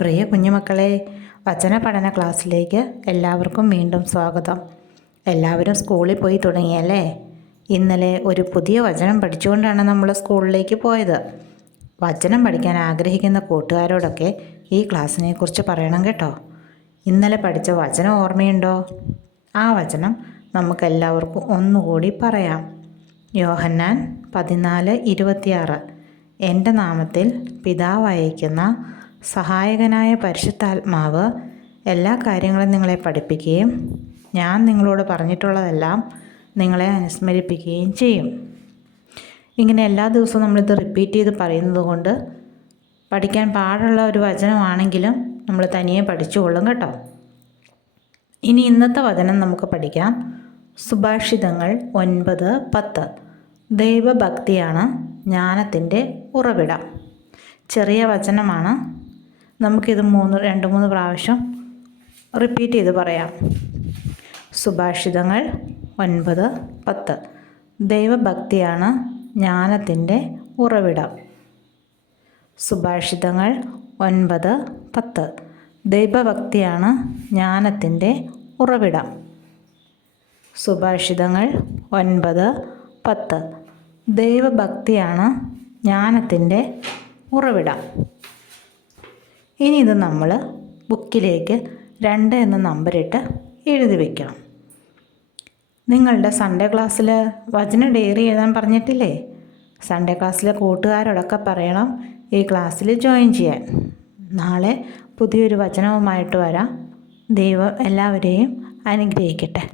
പ്രിയ കുഞ്ഞുമക്കളെ, വചന പഠന ക്ലാസ്സിലേക്ക് എല്ലാവർക്കും വീണ്ടും സ്വാഗതം. എല്ലാവരും സ്കൂളിൽ പോയി തുടങ്ങിയല്ലേ? ഇന്നലെ ഒരു പുതിയ വചനം പഠിച്ചുകൊണ്ടാണ് നമ്മൾ സ്കൂളിലേക്ക് പോയത്. വചനം പഠിക്കാൻ ആഗ്രഹിക്കുന്ന കൂട്ടുകാരോടൊക്കെ ഈ ക്ലാസ്സിനെ കുറിച്ച് പറയണം കേട്ടോ. ഇന്നലെ പഠിച്ച വചനം ഓർമ്മയുണ്ടോ? ആ വചനം നമുക്കെല്ലാവർക്കും ഒന്നുകൂടി പറയാം. യോഹന്നാൻ 14:26. എൻ്റെ നാമത്തിൽ പിതാവ് അയക്കുന്ന സഹായകനായ പരിശുദ്ധാത്മാവ് എല്ലാ കാര്യങ്ങളും നിങ്ങളെ പഠിപ്പിക്കുകയും ഞാൻ നിങ്ങളോട് പറഞ്ഞിട്ടുള്ളതെല്ലാം നിങ്ങളെ അനുസ്മരിപ്പിക്കുകയും ചെയ്യും. ഇങ്ങനെ എല്ലാ ദിവസവും നമ്മളിത് റിപ്പീറ്റ് ചെയ്ത് പറയുന്നത് കൊണ്ട് പഠിക്കാൻ പാടുള്ള ഒരു വചനമാണെങ്കിലും നമ്മൾ തനിയെ പഠിച്ചുകൊള്ളും കേട്ടോ. ഇനി ഇന്നത്തെ വചനം നമുക്ക് പഠിക്കാം. സുഭാഷിതങ്ങൾ 9:10. ദൈവഭക്തിയാണ് ജ്ഞാനത്തിൻ്റെ ഉറവിടം. ചെറിയ വചനമാണ്. നമുക്കിത് 2-3 പ്രാവശ്യം റിപ്പീറ്റ് ചെയ്ത് പറയാം. സുഭാഷിതങ്ങൾ 9:10. ദൈവഭക്തിയാണ് ജ്ഞാനത്തിൻ്റെ ഉറവിടം. സുഭാഷിതങ്ങൾ 9:10. ദൈവഭക്തിയാണ് ജ്ഞാനത്തിൻ്റെ ഉറവിടം. സുഭാഷിതങ്ങൾ 9:10. ദൈവഭക്തിയാണ് ജ്ഞാനത്തിൻ്റെ ഉറവിടം. ഇനി ഇത് നമ്മൾ ബുക്കിലേക്ക് 2 എന്ന നമ്പറിട്ട് എഴുതി വയ്ക്കണം. നിങ്ങളുടെ സൺഡേ ക്ലാസ്സിൽ വചന ഡയറി എഴുതാൻ പറഞ്ഞിട്ടില്ലേ? സൺഡേ ക്ലാസ്സിലെ കൂട്ടുകാരോടൊക്കെ പറയണം ഈ ക്ലാസ്സിൽ ജോയിൻ ചെയ്യാൻ. നാളെ പുതിയൊരു വചനവുമായിട്ട് വരാം. ദൈവം എല്ലാവരെയും അനുഗ്രഹിക്കട്ടെ.